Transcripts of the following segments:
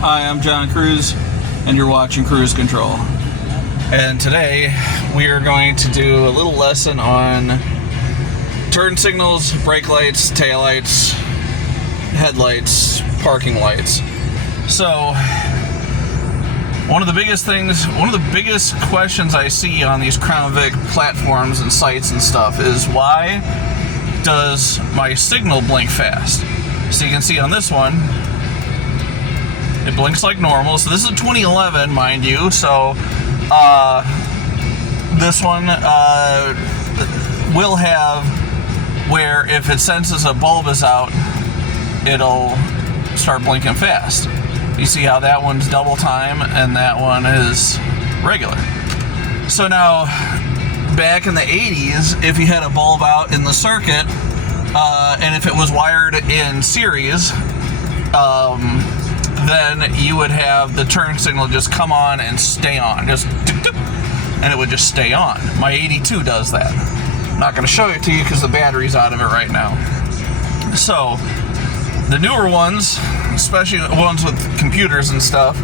Hi, I'm John Cruz, and you're watching Cruise Control. And today, we are going to do a little lesson on turn signals, brake lights, tail lights, headlights, parking lights. So, one of the biggest questions I see on these Crown Vic platforms and sites and stuff is, why does my signal blink fast? So you can see on this one, it blinks like normal. So this is a 2011, mind you. So this one will have where if it senses a bulb is out, it'll start blinking fast. You see how that one's double time and that one is regular. So now, back in the 80s, if you had a bulb out in the circuit, and if it was wired in series, then you would have the turn signal just come on and stay on, and it would just stay on. My 82 does that. I'm not going to show it to you because the battery's out of it right now. So the newer ones, especially ones with computers and stuff,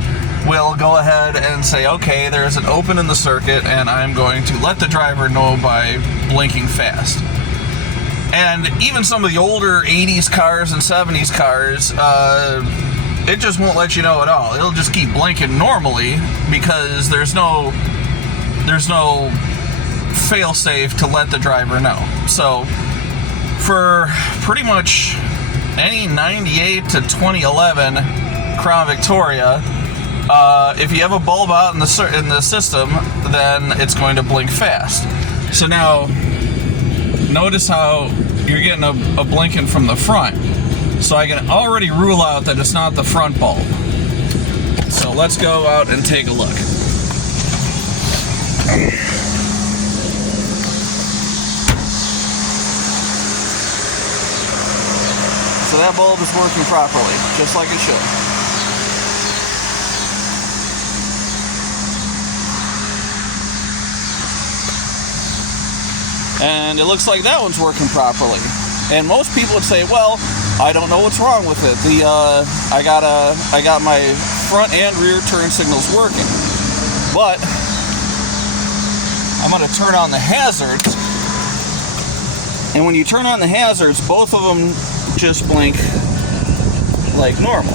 will go ahead and say, okay, there's an open in the circuit, and I'm going to let the driver know by blinking fast. And even some of the older 80s cars and 70s cars, it just won't let you know at all. It'll just keep blinking normally because there's no fail-safe to let the driver know. So for pretty much any 98 to 2011 Crown Victoria, if you have a bulb out in the system, then it's going to blink fast. So now, notice how you're getting a blinking from the front. So I can already rule out that it's not the front bulb. So let's go out and take a look. So that bulb is working properly, just like it should. And it looks like that one's working properly. And most people would say, well, I don't know what's wrong with it. I got my front and rear turn signals working. But I'm going to turn on the hazards. And when you turn on the hazards, both of them just blink like normal.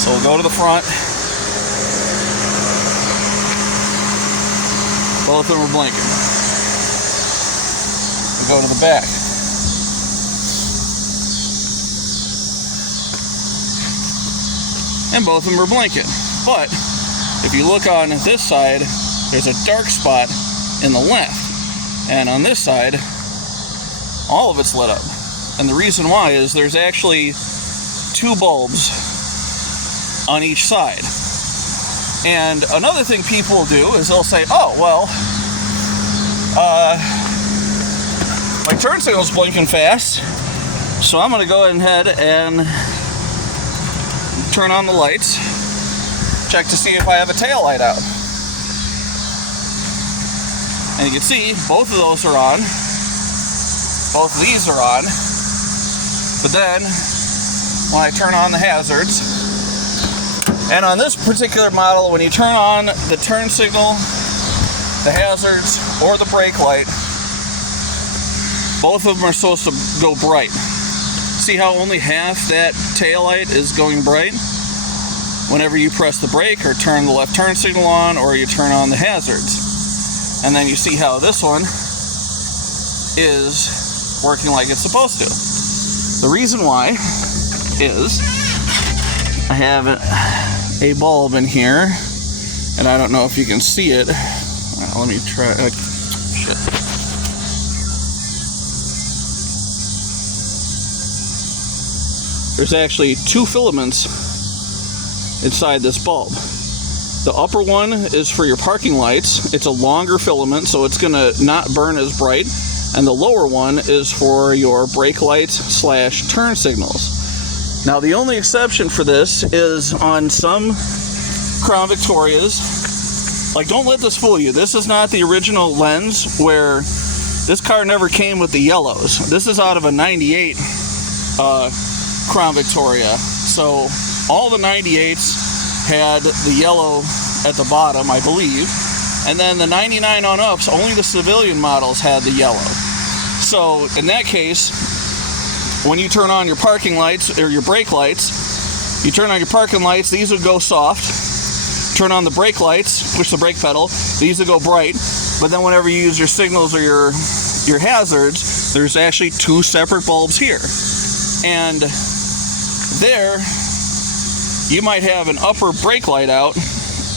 So we'll go to the front. Both of them are blinking. We'll go to the back. And both of them are blinking. But if you look on this side, there's a dark spot in the left. And on this side, all of it's lit up. And the reason why is there's actually two bulbs on each side. And another thing people will do is they'll say, oh, well, my turn signal's blinking fast, so I'm going to go ahead and turn on the lights, check to see if I have a tail light out. And you can see both of those are on, both of these are on, but then when I turn on the hazards, and on this particular model, when you turn on the turn signal, the hazards, or the brake light, both of them are supposed to go bright. See how only half that tail light is going bright? Whenever you press the brake or turn the left turn signal on, or you turn on the hazards. And then you see how this one is working like it's supposed to. The reason why is I have a bulb in here, and I don't know if you can see it. Let me try. Shit. There's actually two filaments inside this bulb. The upper one is for your parking lights. It's a longer filament, so it's gonna not burn as bright. And the lower one is for your brake lights / turn signals. Now, the only exception for this is on some Crown Victorias. Like, don't let this fool you. This is not the original lens, where this car never came with the yellows. This is out of a 98 Crown Victoria. So all the 98s had the yellow at the bottom, I believe, and then the 99 on ups, only the civilian models had the yellow. So in that case, when you turn on your parking lights or your brake lights, you turn on your parking lights, these would go soft. Turn on the brake lights, push the brake pedal, these would go bright. But then whenever you use your signals or your hazards, there's actually two separate bulbs here. And there, you might have an upper brake light out,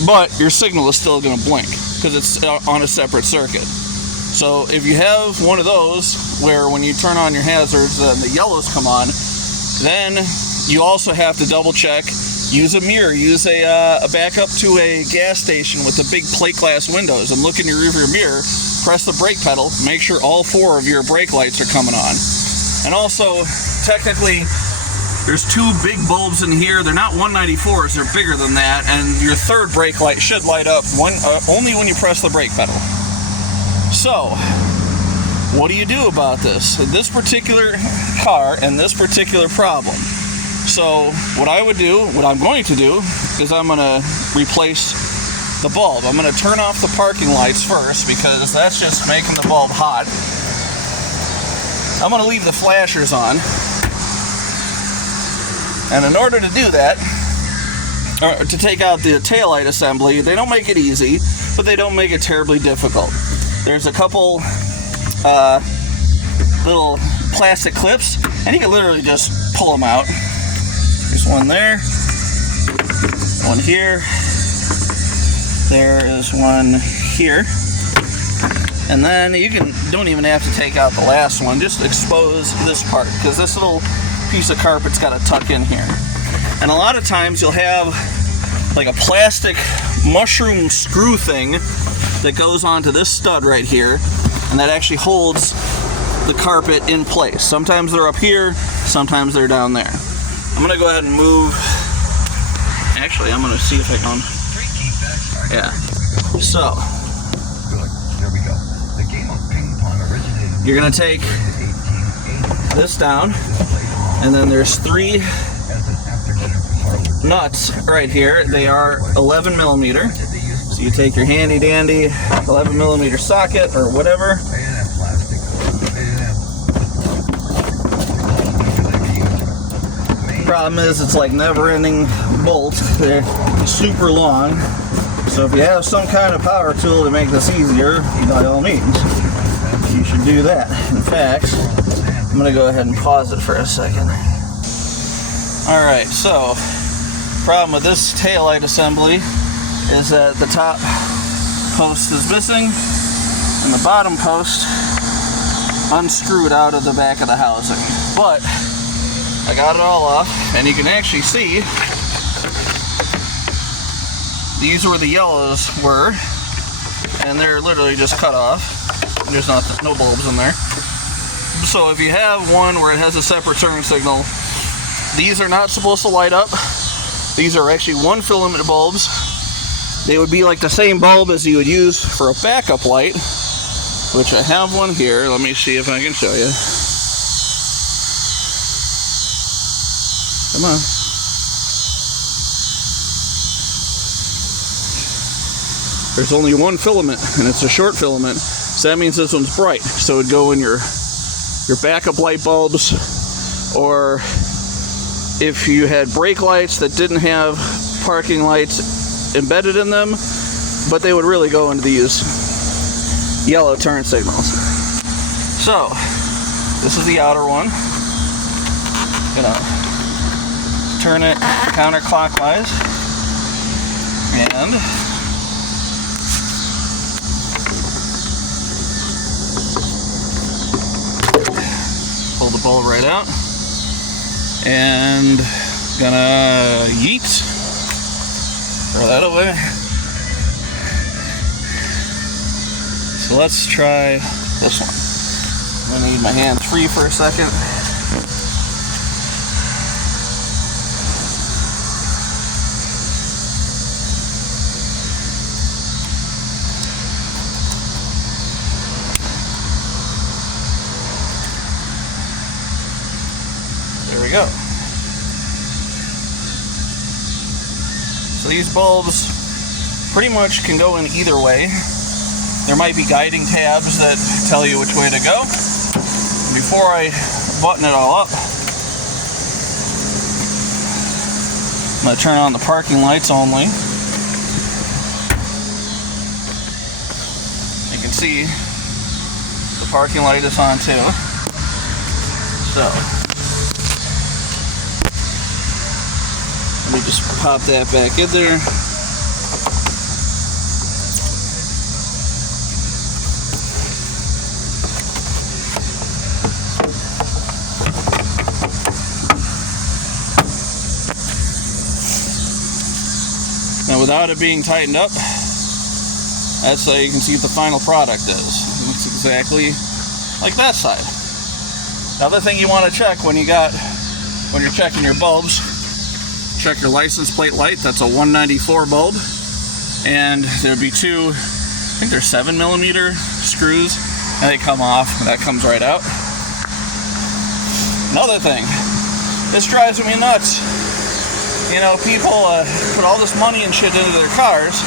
but your signal is still going to blink because it's on a separate circuit. So if you have one of those where when you turn on your hazards and the yellows come on, then you also have to double check, use a mirror, use a backup to a gas station with the big plate glass windows and look in your rearview mirror, press the brake pedal, make sure all four of your brake lights are coming on. And also, technically, there's two big bulbs in here. They're not 194s, they're bigger than that, and your third brake light should light up only when you press the brake pedal. So, what do you do about this? This particular car and this particular problem. So, what I'm going to do, is I'm going to replace the bulb. I'm going to turn off the parking lights first, because that's just making the bulb hot. I'm going to leave the flashers on. And in order to do that, or to take out the taillight assembly, they don't make it easy, but they don't make it terribly difficult. There's a couple little plastic clips, and you can literally just pull them out. There's one there, one here, there is one here, and then you don't even have to take out the last one, just expose this part, because this little piece of carpet's got to tuck in here. And a lot of times you'll have like a plastic mushroom screw thing that goes onto this stud right here, and that actually holds the carpet in place. Sometimes they're up here, sometimes they're down there. I'm gonna go ahead and move. Actually, I'm gonna see if I can. Yeah. So you're gonna take this down, and then there's three nuts right here. They are 11 millimeter. So you take your handy dandy 11 millimeter socket or whatever. Problem is, it's like never-ending bolts. They're super long. So if you have some kind of power tool to make this easier, by all means, you should do that. In fact, I'm gonna go ahead and pause it for a second. Alright, so problem with this taillight assembly is that the top post is missing and the bottom post unscrewed out of the back of the housing. But I got it all off, and you can actually see these where the yellows were, and they're literally just cut off. There's no bulbs in there. So if you have one where it has a separate turn signal, these are not supposed to light up. These are actually one filament bulbs. They would be like the same bulb as you would use for a backup light, which I have one here. Let me see if I can show you. Come on. There's only one filament, and it's a short filament, so that means this one's bright. So it would go in your backup light bulbs, or if you had brake lights that didn't have parking lights embedded in them, but they would really go into these yellow turn signals. So this is the outer one. Gonna turn it counterclockwise and pull the bulb right out, and gonna yeet, throw that away. So let's try this one. I'm gonna need my hands free for a second. There we go. So these bulbs pretty much can go in either way. There might be guiding tabs that tell you which way to go. Before I button it all up, I'm going to turn on the parking lights only. You can see the parking light is on too. So, let me just pop that back in there. Now, without it being tightened up, that's how you can see what the final product is. It's exactly like that side. Another thing you want to check when you're checking your bulbs, check your license plate light. That's a 194 bulb, and there'd be two, I think they're 7mm screws, and they come off, and that comes right out. Another thing, this drives me nuts. You know, people put all this money and shit into their cars,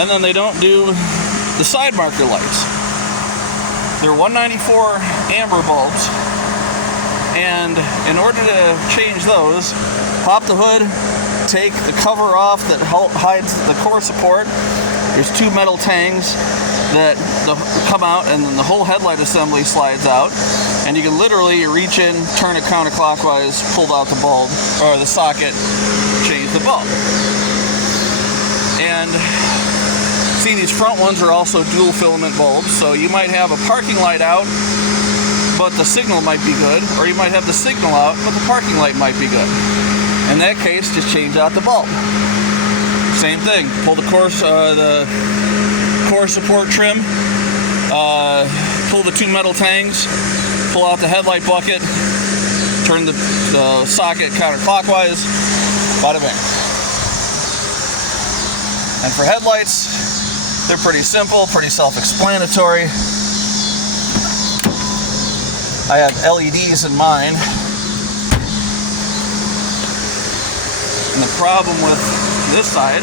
and then they don't do the side marker lights. They're 194 amber bulbs, and in order to change those, pop the hood, take the cover off that hides the core support. There's two metal tangs that come out, and then the whole headlight assembly slides out, and you can literally reach in, turn it counterclockwise, pull out the bulb, or the socket, change the bulb. And see, these front ones are also dual filament bulbs, so you might have a parking light out, but the signal might be good, or you might have the signal out, but the parking light might be good. In that case, just change out the bulb. Same thing, pull the core support trim, pull the two metal tangs, pull out the headlight bucket, turn the socket counterclockwise, bada bing. And for headlights, they're pretty simple, pretty self-explanatory. I have LEDs in mine. And the problem with this side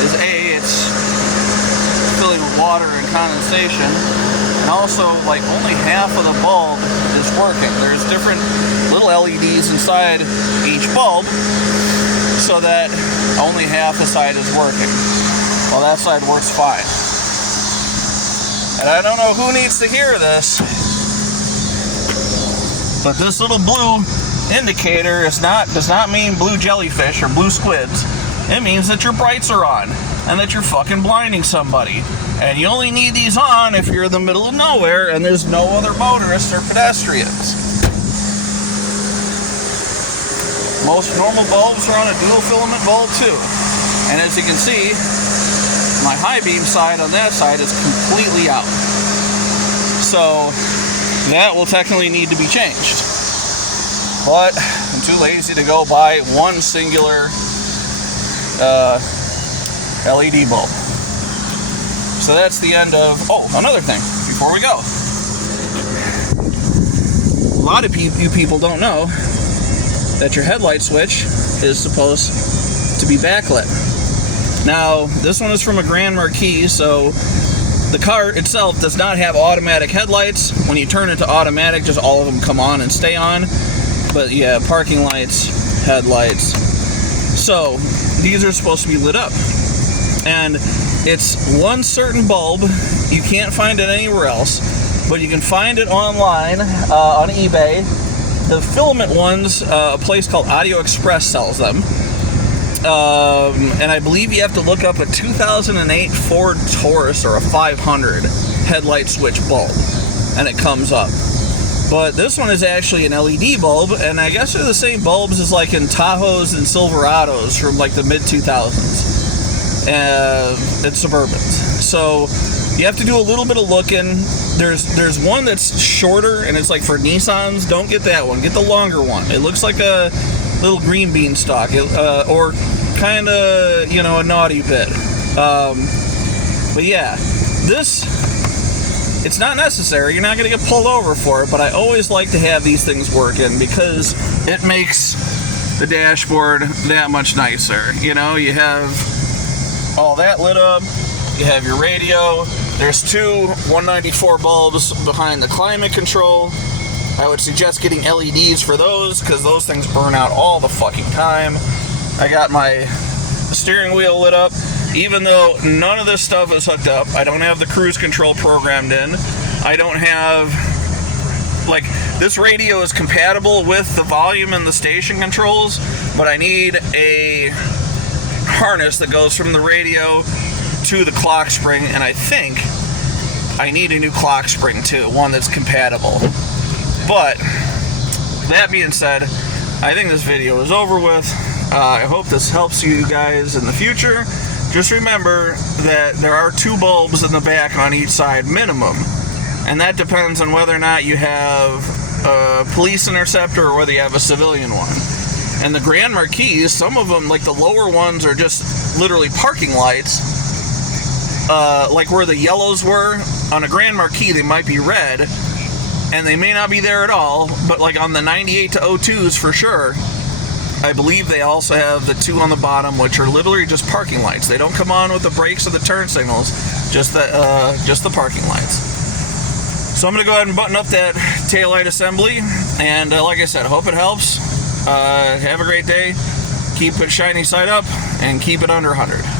is it's filling with water and condensation, and also like only half of the bulb is working. There's different little LEDs inside each bulb so that only half the side is working, while that side works fine. And I don't know who needs to hear this, but this little blue indicator does not mean blue jellyfish or blue squids. It means that your brights are on and that you're fucking blinding somebody. And you only need these on if you're in the middle of nowhere and there's no other motorists or pedestrians. Most normal bulbs are on a dual filament bulb too. And as you can see, my high beam side on that side is completely out. So that will technically need to be changed. But I'm too lazy to go buy one singular LED bulb. So that's the end of... Oh, another thing before we go. A lot of you people don't know that your headlight switch is supposed to be backlit. Now, this one is from a Grand Marquis, so the car itself does not have automatic headlights. When you turn it to automatic, just all of them come on and stay on. But yeah, parking lights, headlights. So these are supposed to be lit up. And it's one certain bulb. You can't find it anywhere else, but you can find it online on eBay. The filament ones, a place called Audio Express sells them. And I believe you have to look up a 2008 Ford Taurus or a 500 headlight switch bulb, and it comes up. But this one is actually an LED bulb, and I guess they're the same bulbs as like in Tahoes and Silverados from like the mid-2000s. It's Suburbans. So you have to do a little bit of looking. There's one that's shorter, and it's like for Nissans. Don't get that one. Get the longer one. It looks like a little green bean stalk, or kind of, you know, a naughty bit. But yeah, this, it's not necessary. You're not going to get pulled over for it, but I always like to have these things working because it makes the dashboard that much nicer. You know, you have all that lit up, you have your radio, there's two 194 bulbs behind the climate control. I would suggest getting LEDs for those, because those things burn out all the fucking time. I got my steering wheel lit up, even though none of this stuff is hooked up. I don't have the cruise control programmed in. I don't have, like, this radio is compatible with the volume and the station controls, but I need a harness that goes from the radio to the clock spring, and I think I need a new clock spring too, one that's compatible. But that being said, I think this video is over with. I hope this helps you guys in the future. Just remember that there are two bulbs in the back on each side minimum, and that depends on whether or not you have a police interceptor or whether you have a civilian one. And the Grand Marquis, some of them, like the lower ones, are just literally parking lights. Like where the yellows were on a Grand Marquis, they might be red, and they may not be there at all, but like on the 98 to 02s for sure, I believe they also have the two on the bottom, which are literally just parking lights. They don't come on with the brakes or the turn signals, just the parking lights. So I'm going to go ahead and button up that taillight assembly, and like I said, hope it helps. Have a great day, keep it shiny side up, and keep it under 100.